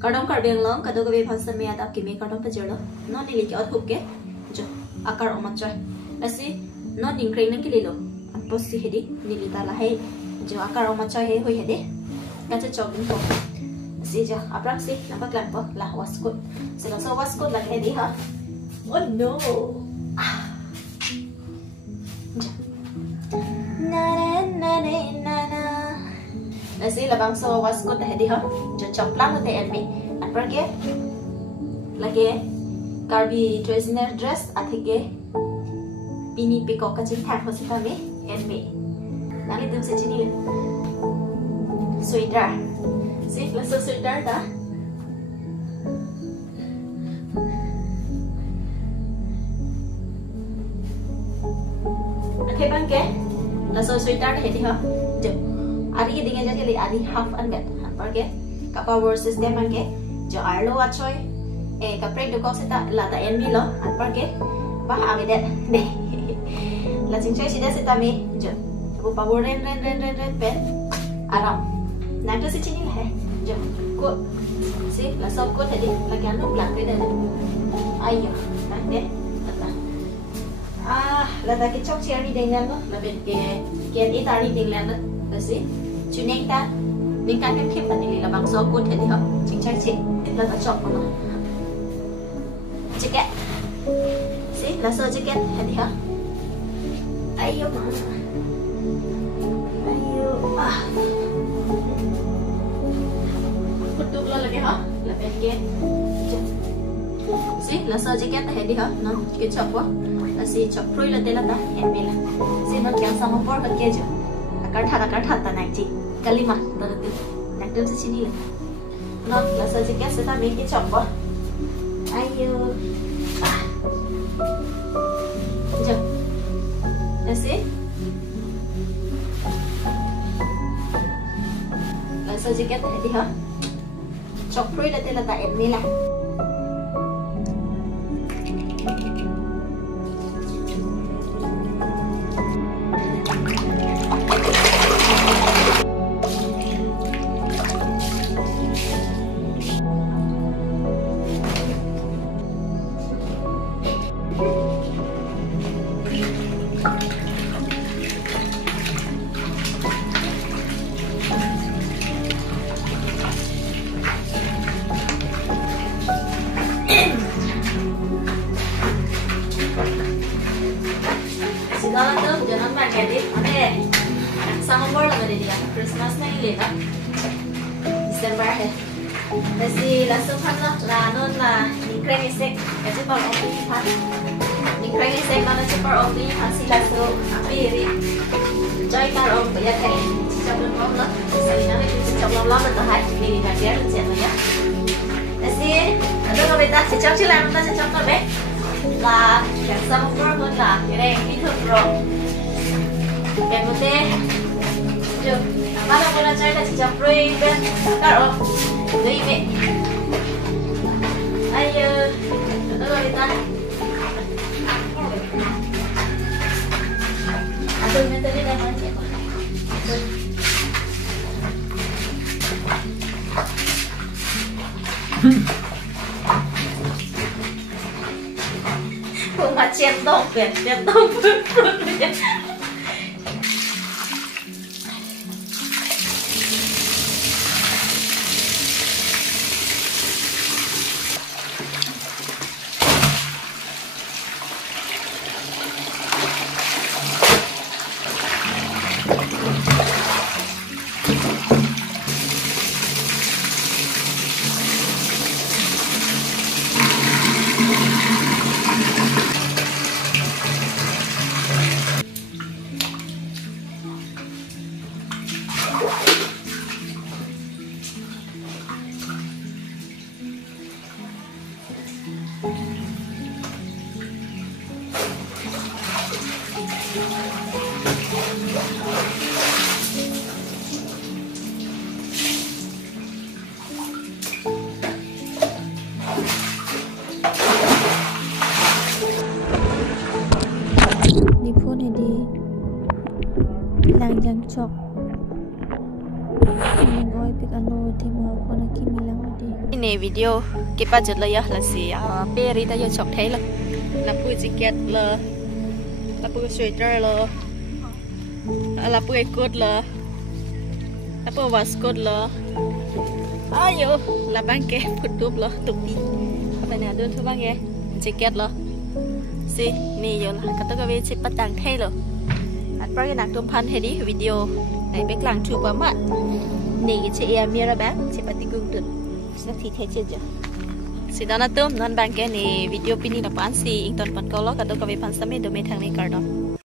Cardong cardeng long kado gabe bhansa me ada ki me cardong pajero no ni liki out ke jo akar omat choy asi no dingkreng nang ki lilo posi hedi ni lita la hai jo akar omat choy he hoi hedi kacha chok din ko asi jo aprak si nampak lan po la waskut sila so waskut la hedi ha oh no na na na na na nasi labang so waskut hedi ha jo chok lang te enmi aprak ke lagi Garbi traditional dress athike pini peacock ka chin thak hosita me and me nali dum se chini sweater see la so sweater ta akhe bang ke la so sweater ta hedi ha jo ari ke dinga jati ari half unget par ke kapawar system bang ke jo arlo achoy kapre dukok sita la ta enmi lo anpar ke bah ame det de la chingchai sida sita me jo bu pabor ren pen aram na to si chini la jo ko si la so ko tadi la kan lu blank de ayo na de la ta ke chok cherry ding lan lo la ben ke ken itari ding lan la si chuneng ta ning kan ke pa ni la bang so ko tadi ho chingchai si la ta chok lo jacket see là sơ jacket hadi ha ayo kutuk la lagi ha la pen see là sơ jacket hadi ha no ke chop wa la si chop proi la tela ta enme la see no kyang sama por ka ke jo akar tha ta nai chi kalima ta tu nak tu se sini la no la sơ jacket se ta me ke chop wa ayo jo nasi la so jacket hadi ha chok proi la tela ta em ni la jangan pakai deh, ane sama bor lah pada dia. Christmas na ini lah, December है. Nasi langsung kan lah, non lah, nikreng isek, kasi par opi pan. Nikreng isek mana si par opi, si langsung api iri. Joy par opi ya kayak, cicak belum lah. Salina ni cicak belum lah bertahan, ini dah dia rencet lah ya. Nasi, ada nggak beta cicak sih lah, nggak cicak nggak be. Là càng sama bor hơn là cái này kỹ thuật rồi em có thể được bắt đầu con trai là chỉ chọc free bên các rồi đấy mẹ ai nó rồi ta tôi mới tới đây nói chuyện không mà chém đông Lang jang chok. Mình oi pik ano thì mà con kia mình lang này video cái ba chữ là gì bé đi ta giờ chọc thấy là bui jacket là bui sweater là bui coat là bui waistcoat ayo là bang ke put tup tup đi apa ni adun tu bang jacket si ni yo lah kata kau wajib patang thay atau yang nak tumpan hedi video này biết làng chụp bấm ạ nỉ chị em mira bác chị bắt tigung được sẽ thì thế chưa si đó là tôm non bang cái này video pini là bán si in ton pan câu lo cả tôi có về pan sắm đồ mấy thằng này cả đó